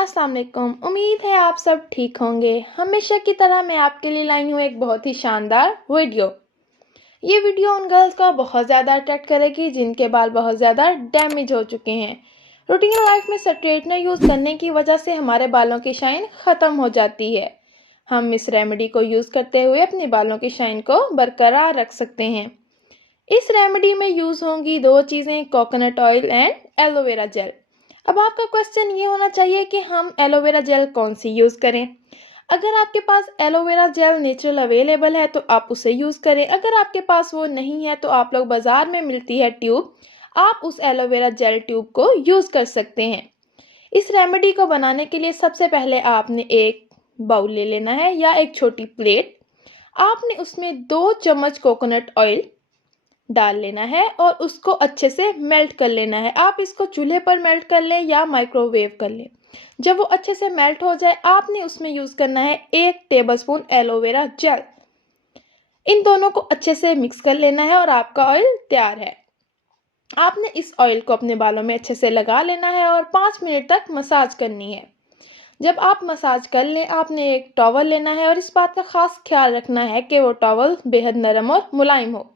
अस्सलाम वालेकुम। उम्मीद है आप सब ठीक होंगे। हमेशा की तरह मैं आपके लिए लाई हूँ एक बहुत ही शानदार वीडियो। ये वीडियो उन गर्ल्स को बहुत ज़्यादा अट्रैक्ट करेगी जिनके बाल बहुत ज़्यादा डैमेज हो चुके हैं। रूटीन लाइफ में स्ट्रेटनर यूज़ करने की वजह से हमारे बालों की शाइन ख़त्म हो जाती है। हम इस रेमेडी को यूज़ करते हुए अपने बालों की शाइन को बरकरार रख सकते हैं। इस रेमेडी में यूज़ होंगी दो चीज़ें, coconut oil and aloe vera gel. अब आपका क्वेश्चन ये होना चाहिए कि हम एलोवेरा जेल कौन सी यूज़ करें। अगर आपके पास एलोवेरा जेल नेचुरल अवेलेबल है तो आप उसे यूज़ करें। अगर आपके पास वो नहीं है तो आप लोग बाज़ार में मिलती है ट्यूब, आप उस एलोवेरा जेल ट्यूब को यूज़ कर सकते हैं। इस रेमेडी को बनाने के लिए सबसे पहले आपने एक बाउल ले लेना है या एक छोटी प्लेट। आपने उसमें 2 चम्मच कोकोनट ऑयल डाल लेना है और उसको अच्छे से मेल्ट कर लेना है। आप इसको चूल्हे पर मेल्ट कर लें या माइक्रोवेव कर लें। जब वो अच्छे से मेल्ट हो जाए आपने उसमें यूज़ करना है 1 टेबलस्पून एलोवेरा जेल। इन दोनों को अच्छे से मिक्स कर लेना है और आपका ऑयल तैयार है। आपने इस ऑयल को अपने बालों में अच्छे से लगा लेना है और 5 मिनट तक मसाज करनी है। जब आप मसाज कर लें आपने एक टॉवल लेना है और इस बात का ख़ास ख्याल रखना है कि वो टॉवल बेहद नरम और मुलायम हो।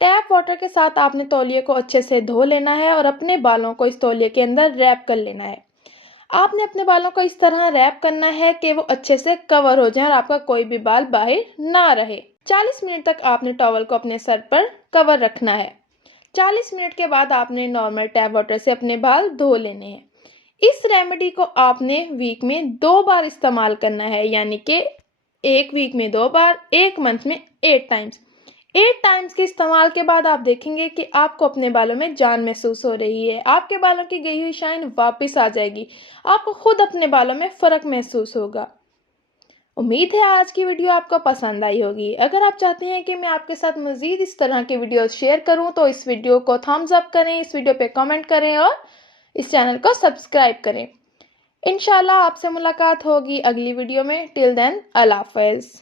टैप वाटर के साथ आपने तौलिए को अच्छे से धो लेना है और अपने बालों को इस तौलिए के अंदर रैप कर लेना है। आपने अपने बालों को इस तरह रैप करना है कि वो अच्छे से कवर हो जाए और आपका कोई भी बाल बाहर ना रहे। 40 मिनट तक आपने टॉवल को अपने सर पर कवर रखना है। 40 मिनट के बाद आपने नॉर्मल टैप वाटर से अपने बाल धो लेने हैं। इस रेमेडी को आपने वीक में 2 बार इस्तेमाल करना है, यानी कि 1 वीक में 2 बार, 1 मंथ में 8 टाइम्स। 8 टाइम्स के इस्तेमाल के बाद आप देखेंगे कि आपको अपने बालों में जान महसूस हो रही है। आपके बालों की गई हुई शाइन वापस आ जाएगी। आपको खुद अपने बालों में फ़र्क महसूस होगा। उम्मीद है आज की वीडियो आपको पसंद आई होगी। अगर आप चाहते हैं कि मैं आपके साथ मज़ीद इस तरह के वीडियोस शेयर करूं तो इस वीडियो को थम्स अप करें, इस वीडियो पे कमेंट करें और इस चैनल को सब्सक्राइब करें। इंशाल्लाह आपसे मुलाकात होगी अगली वीडियो में। टिल देन अल्लाह हाफ़िज़।